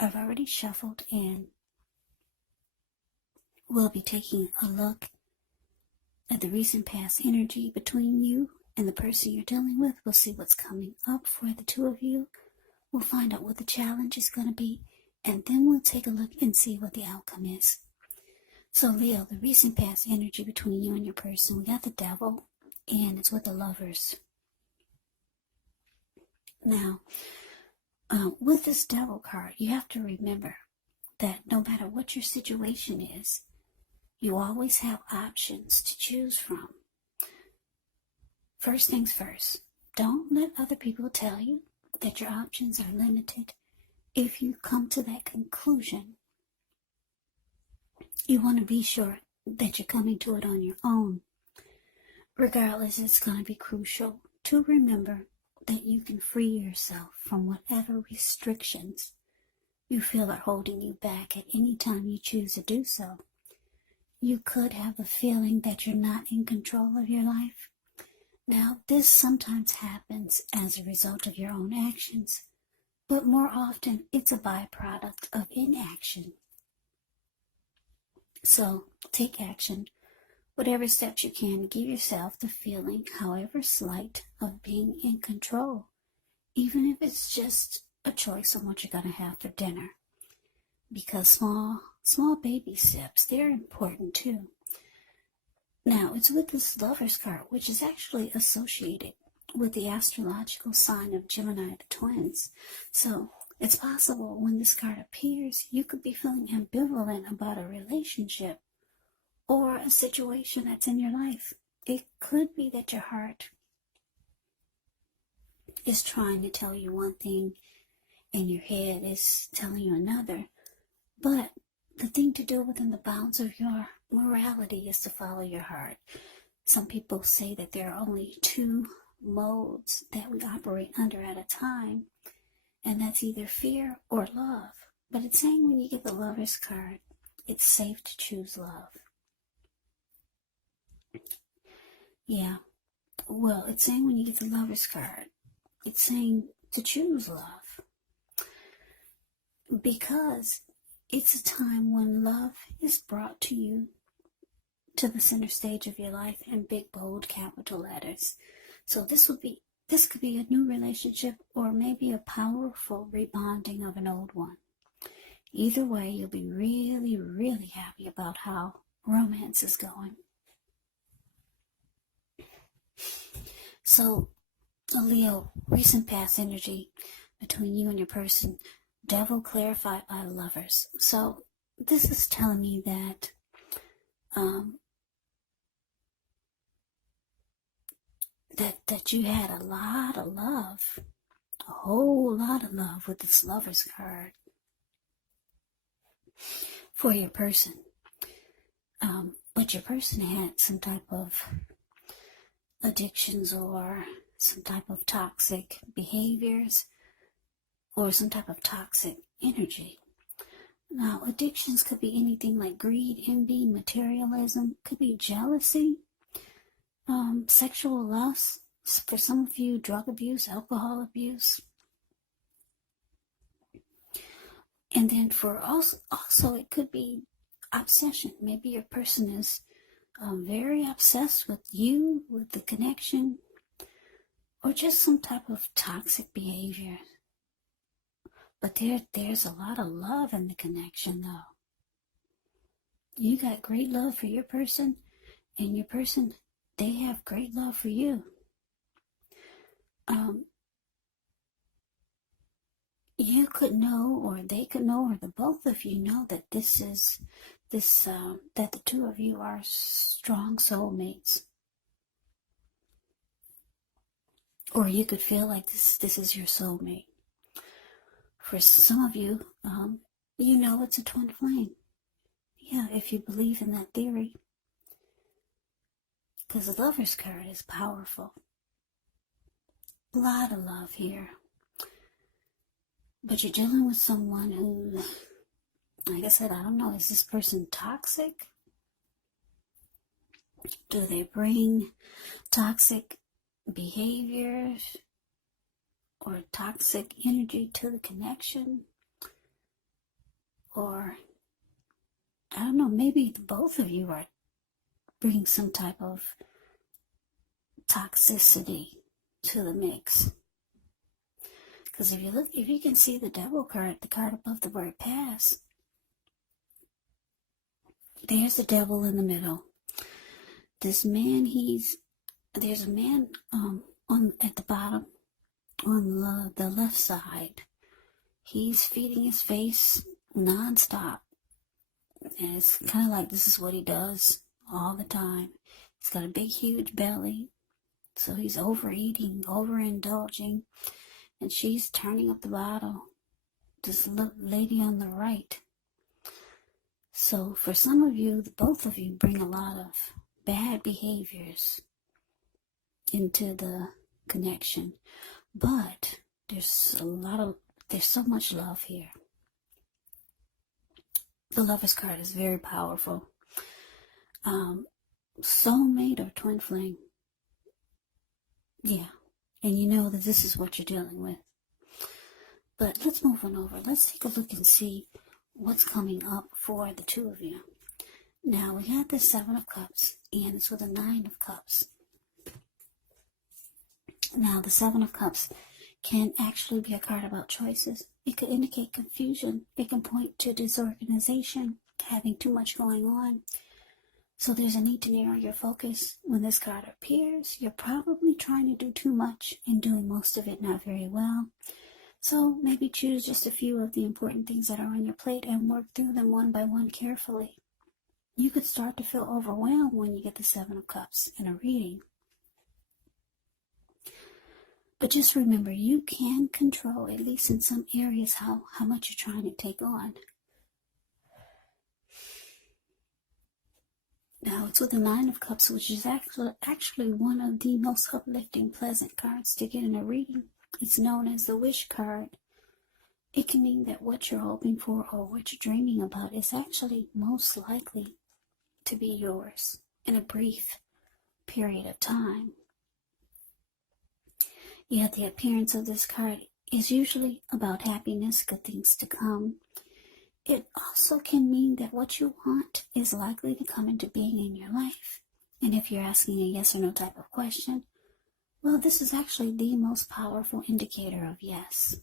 I've already shuffled, and we'll be taking a look at the recent past energy between you and the person you're dealing with. We'll see what's coming up for the two of you. We'll find out what the challenge is going to be, and then we'll take a look and see what the outcome is. So Leo, the recent past energy between you and your person, we got the Devil, and it's with the Lovers. Now, with this Devil card, you have to remember that no matter what your situation is, you always have options to choose from. First things first, don't let other people tell you that your options are limited. If you come to that conclusion, you want to be sure that you're coming to it on your own. Regardless, it's going to be crucial to remember that you can free yourself from whatever restrictions you feel are holding you back at any time you choose to do so. You could have the feeling that you're not in control of your life. Now, this sometimes happens as a result of your own actions, but more often it's a byproduct of inaction. So, take action. Whatever steps you can, give yourself the feeling, however slight, of being in control, even if it's just a choice on what you're going to have for dinner. Because small baby steps, they're important too. Now, it's with this Lover's card, which is actually associated with the astrological sign of Gemini, the twins. So, it's possible when this card appears, you could be feeling ambivalent about a relationship or a situation that's in your life. It could be that your heart is trying to tell you one thing and your head is telling you another. But the thing to do within the bounds of your morality is to follow your heart. Some people say that there are only two modes that we operate under at a time, and that's either fear or love. But it's saying when you get the Lover's card, it's safe to choose love. Yeah, well, it's saying when you get the Lover's card, it's saying to choose love. Because it's a time when love is brought to you to the center stage of your life in big, bold, capital letters. So this could be a new relationship or maybe a powerful rebonding of an old one. Either way, you'll be really, really happy about how romance is going. So, Leo, recent past energy between you and your person, Devil clarified by the Lovers. So, this is telling me that that you had a lot of love, a whole lot of love with this Lover's card for your person. But your person had some type of addictions or some type of toxic behaviors or some type of toxic energy. Now, addictions could be anything like greed, envy, materialism, could be jealousy, sexual lust, for some of you, drug abuse, alcohol abuse. And then for also it could be obsession. Maybe your person is very obsessed with you, with the connection, or just some type of toxic behavior. But there's a lot of love in the connection, though. You got great love for your person, and your person, they have great love for you. You could know, or they could know, or the both of you know that that the two of you are strong soulmates. Or you could feel like this is your soulmate. For some of you, you know it's a twin flame. Yeah, if you believe in that theory. Because the Lover's card is powerful. A lot of love here. But you're dealing with someone who, like I said, I don't know, is this person toxic? Do they bring toxic behaviors or toxic energy to the connection? or I don't know, maybe the both of you are bringing some type of toxicity to the mix. Because if you look, if you can see the devil card, the card above the word pass, there's the devil in the middle. This man, there's a man at the bottom on the left side. He's feeding his face nonstop. And it's kind of like this is what he does all the time. He's got a big, huge belly. So he's overeating, overindulging. And she's turning up the bottle. This lady on the right. So for some of you, the both of you bring a lot of bad behaviors into the connection. But there's so much love here. The Lover's card is very powerful. Soulmate or twin flame. Yeah. And you know that this is what you're dealing with. But let's move on over. Let's take a look and see what's coming up for the two of you. Now, we got the 7 of Cups, and it's with a 9 of Cups. Now, the 7 of Cups can actually be a card about choices. It could indicate confusion. It can point to disorganization, having too much going on. So there's a need to narrow your focus. When this card appears, you're probably trying to do too much and doing most of it not very well. So maybe choose just a few of the important things that are on your plate and work through them one by one carefully. You could start to feel overwhelmed when you get the 7 of Cups in a reading. But just remember, you can control, at least in some areas, how much you're trying to take on. Now, it's with the 9 of Cups, which is actually one of the most uplifting, pleasant cards to get in a reading. It's known as the wish card. It can mean that what you're hoping for or what you're dreaming about is actually most likely to be yours in a brief period of time. Yet the appearance of this card is usually about happiness, good things to come. It also can mean that what you want is likely to come into being in your life. And if you're asking a yes or no type of question, well, this is actually the most powerful indicator of yes.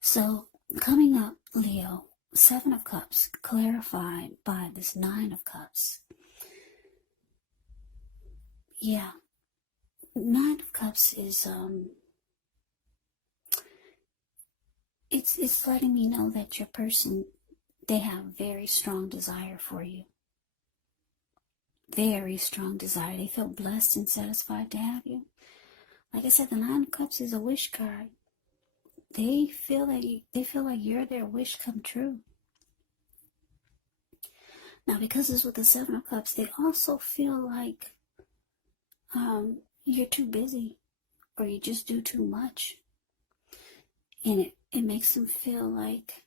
So, coming up, Leo, 7 of Cups, clarified by this 9 of Cups. Yeah, 9 of Cups is, it's letting me know that your person, they have very strong desire for you. Very strong desire. They feel blessed and satisfied to have you. Like I said, the 9 of Cups is a wish card. They feel like you're their wish come true. Now, because it's with the 7 of Cups, they also feel like you're too busy or you just do too much. And it makes them feel like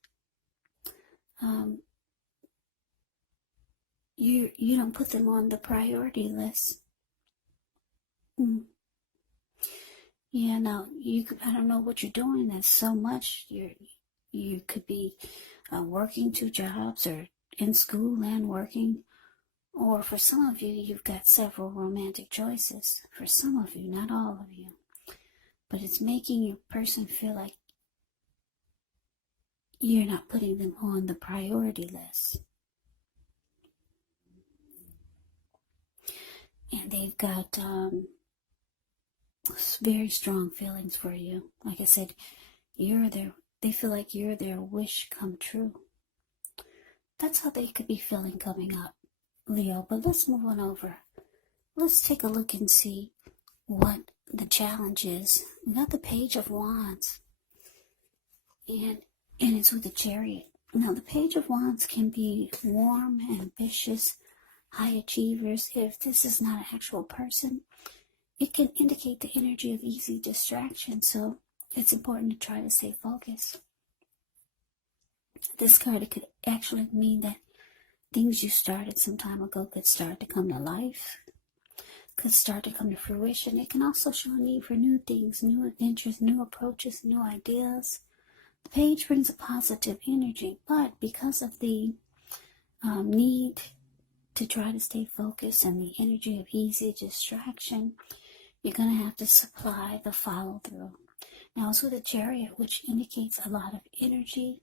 you don't put them on the priority list. Yeah, now I don't know what you're doing. That's so much. You could be working 2 jobs or in school and working. Or for some of you, you've got several romantic choices. For some of you, not all of you. But it's making your person feel like you're not putting them on the priority list. And they've got very strong feelings for you. Like I said, they feel like you're their wish come true. That's how they could be feeling coming up, Leo. But let's move on over. Let's take a look and see what the challenge is. We got the Page of Wands. And it's with the Chariot. Now, the Page of Wands can be warm, ambitious, high achievers. If this is not an actual person, it can indicate the energy of easy distraction. So it's important to try to stay focused. This card, it could actually mean that things you started some time ago could start to come to life. could start to come to fruition. It can also show a need for new things, new adventures, new approaches, new ideas. The page brings a positive energy, but because of the need to try to stay focused and the energy of easy distraction, you're going to have to supply the follow through. Now it's with a chariot, which indicates a lot of energy,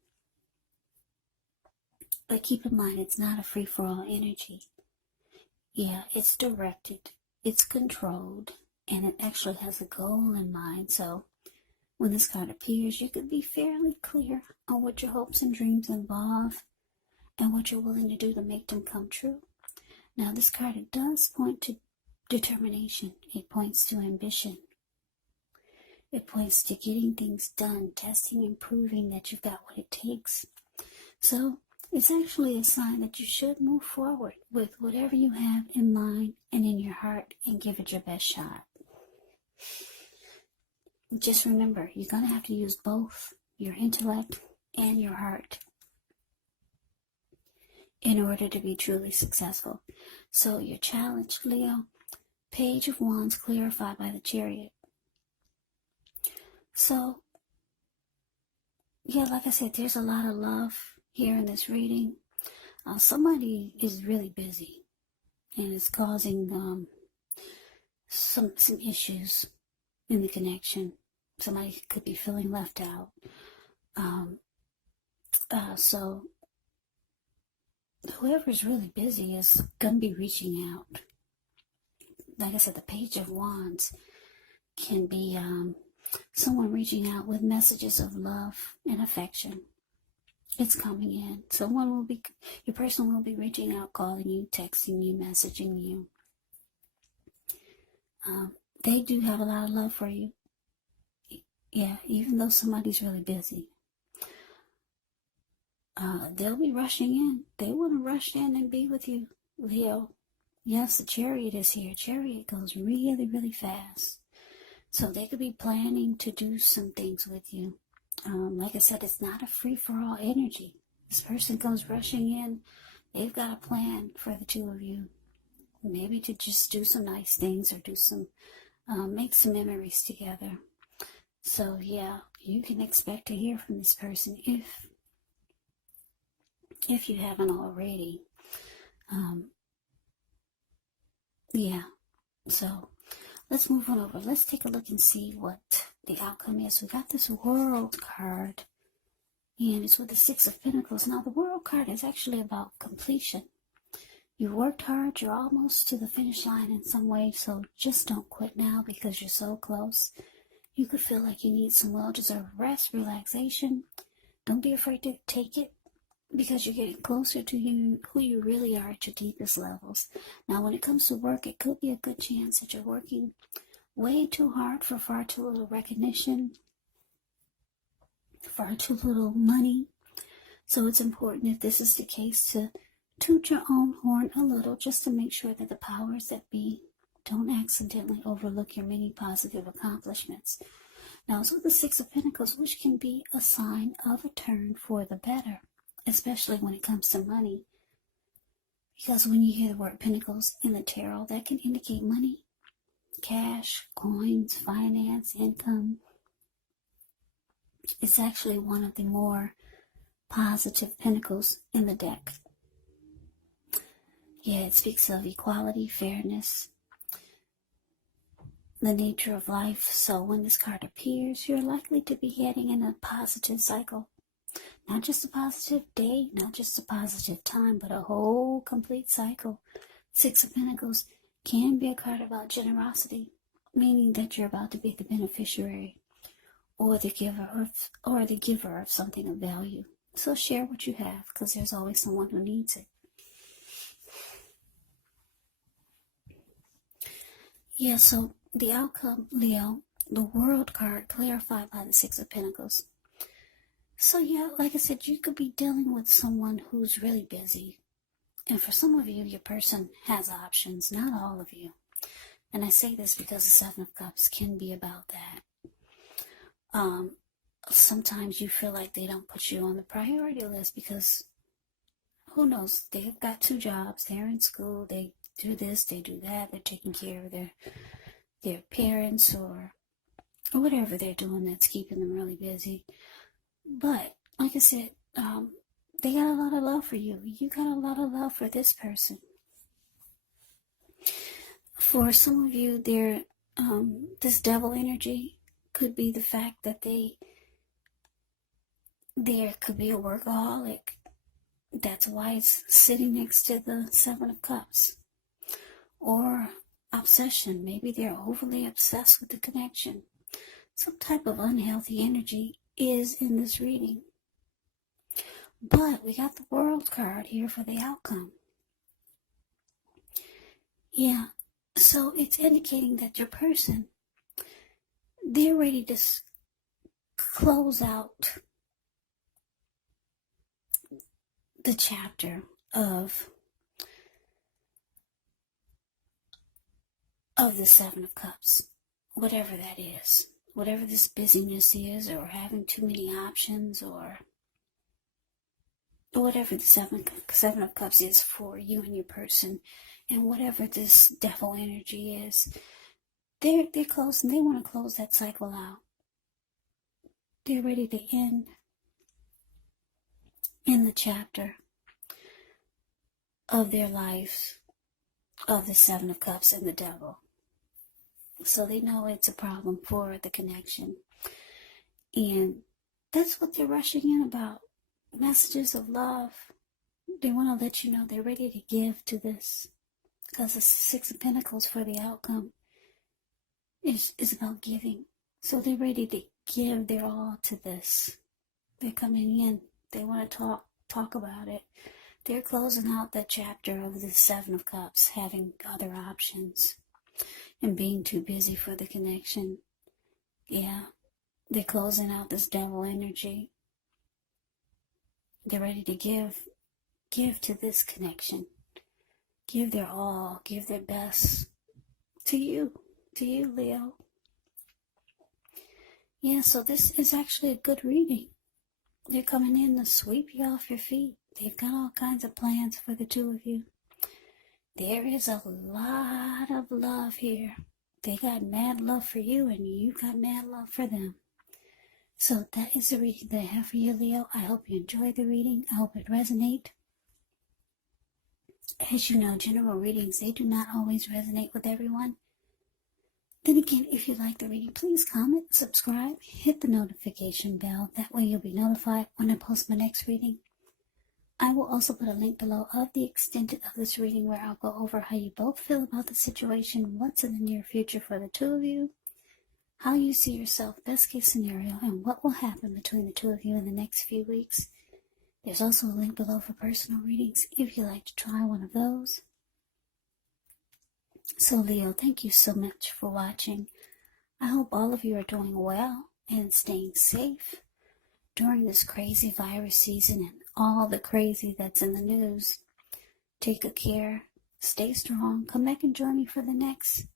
but keep in mind it's not a free-for-all energy. Yeah, it's directed, it's controlled, and it actually has a goal in mind. So when this card appears, you could be fairly clear on what your hopes and dreams involve and what you're willing to do to make them come true. Now this card, it does point to determination. It points to ambition. It points to getting things done, testing and proving that you've got what it takes. So it's actually a sign that you should move forward with whatever you have in mind and in your heart and give it your best shot. Just remember, you're going to have to use both your intellect and your heart in order to be truly successful. So your challenge, Leo, Page of Wands clarified by the Chariot. So, yeah, like I said, there's a lot of love here in this reading. Somebody is really busy and it's causing some issues in the connection. Somebody could be feeling left out. So whoever's really busy is going to be reaching out. Like I said, the Page of Wands can be someone reaching out with messages of love and affection. It's coming in. Your person will be reaching out, calling you, texting you, messaging you. They do have a lot of love for you. Yeah, even though somebody's really busy. They'll be rushing in. They want to rush in and be with you, Leo. Yes, the Chariot is here. Chariot goes really, really fast. So they could be planning to do some things with you. Like I said, it's not a free-for-all energy. This person comes rushing in. They've got a plan for the two of you. Maybe to just do some nice things or make some memories together. So yeah, you can expect to hear from this person if you haven't already. Yeah, so let's move on over. Let's take a look and see what the outcome is. We got this World card, and it's with the Six of Pentacles. Now, the World card is actually about completion. You worked hard. You're almost to the finish line in some way, so just don't quit now because you're so close. You could feel like you need some well-deserved rest, relaxation. Don't be afraid to take it because you're getting closer to who you really are at your deepest levels. Now, when it comes to work, it could be a good chance that you're working way too hard for far too little recognition, far too little money. So it's important, if this is the case, to toot your own horn a little just to make sure that the powers that be don't accidentally overlook your many positive accomplishments. Now, so the Six of Pentacles, which can be a sign of a turn for the better, especially when it comes to money. Because when you hear the word Pentacles in the tarot, that can indicate money, cash, coins, finance, income. It's actually one of the more positive pentacles in the deck. Yeah, it speaks of equality, fairness, the nature of life. So when this card appears, you're likely to be heading in a positive cycle. Not just a positive day, not just a positive time, but a whole complete cycle. Six of Pentacles can be a card about generosity, meaning that you're about to be the beneficiary or the giver of something of value. So share what you have, because there's always someone who needs it. Yeah, so the outcome, Leo, the World card clarified by the Six of Pentacles. So yeah, like I said, you could be dealing with someone who's really busy. And for some of you, your person has options, not all of you. And I say this because the Seven of Cups can be about that. Sometimes you feel like they don't put you on the priority list because, who knows, they've got two jobs, they're in school, they do this, they do that, they're taking care of their parents or whatever they're doing that's keeping them really busy. But like I said, they got a lot of love for you. You got a lot of love for this person. For some of you, this devil energy could be the fact that there could be a workaholic. That's why it's sitting next to the Seven of Cups. Or obsession. Maybe they're overly obsessed with the connection. Some type of unhealthy energy is in this reading. But we got the World card here for the outcome. Yeah, so it's indicating that your person, they're ready to close out the chapter of the Seven of Cups, whatever that is, whatever this busyness is, or having too many options, or whatever the Seven of Cups is for you and your person, and whatever this devil energy is, they're closing. They want to close that cycle out. They're ready to end in the chapter of their life of the Seven of Cups and the devil. So they know it's a problem for the connection. And that's what they're rushing in about. Messages of love. They want to let you know they're ready to give to this. Because the Six of Pentacles for the outcome is about giving. So they're ready to give their all to this. They're coming in. They want to talk about it. They're closing out that chapter of the Seven of Cups, having other options and being too busy for the connection. Yeah, they're closing out this devil energy. They're ready to give to this connection. Give their all, give their best to you, Leo. Yeah, so this is actually a good reading. They're coming in to sweep you off your feet. They've got all kinds of plans for the two of you. There is a lot of love here. They got mad love for you, and you got mad love for them. So that is the reading that I have for you, Leo. I hope you enjoyed the reading. I hope it resonates. As you know, general readings, they do not always resonate with everyone. Then again, if you like the reading, please comment, subscribe, hit the notification bell. That way you'll be notified when I post my next reading. I will also put a link below of the extended of this reading where I'll go over how you both feel about the situation, what's in the near future for the two of you, how you see yourself, best case scenario, and what will happen between the two of you in the next few weeks. There's also a link below for personal readings if you'd like to try one of those. So Leo, thank you so much for watching. I hope all of you are doing well and staying safe during this crazy virus season and all the crazy that's in the news. Take good care, stay strong, come back and join me for the next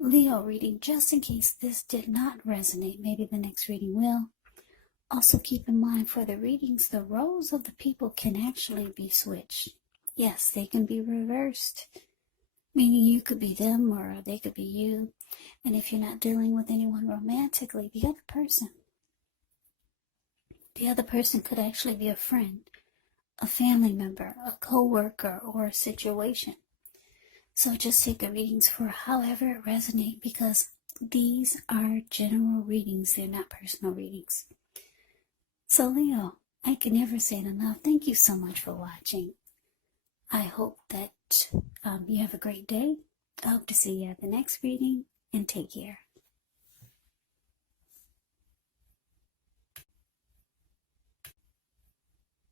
Leo reading, just in case this did not resonate. Maybe the next reading will. Also keep in mind for the readings, the roles of the people can actually be switched. Yes, they can be reversed, meaning you could be them or they could be you. And if you're not dealing with anyone romantically, the other person could actually be a friend, a family member, a co-worker, or a situation. So just take the readings for however it resonates, because these are general readings. They're not personal readings. So Leo, I can never say it enough. Thank you so much for watching. I hope that you have a great day. I hope to see you at the next reading, and take care.